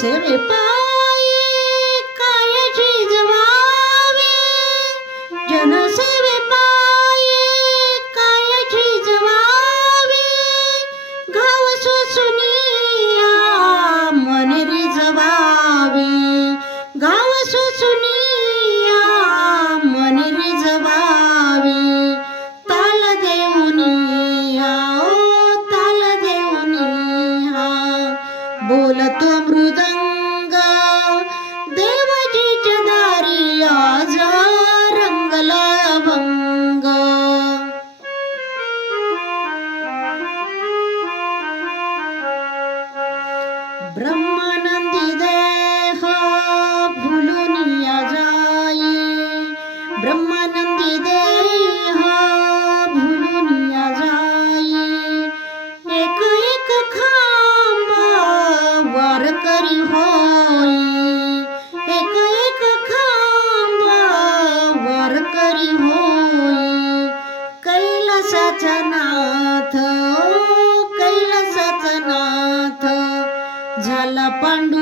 सेवे पायी काय झिजवावे, जनसेवे पायी काय झिजवावे, गाव सुसुनिया मन रिझवावे, गाव सुसुनिया मन रिझवावे, ताल देऊनिया ओ ताल देऊनिया, बोलतो मृदंग देवाजीच्या दारी आज रंगला अभंग. ब्रह्मानंदी देह भुलून या जाई, ब्रह्मानंदी देह भुलून या जाई, एक एक खांब वारकरी होई, एक एक खांब वारकरी होई, कैलासाचा नाथ ओ कैलासाचा नाथ झाला पांडुरंग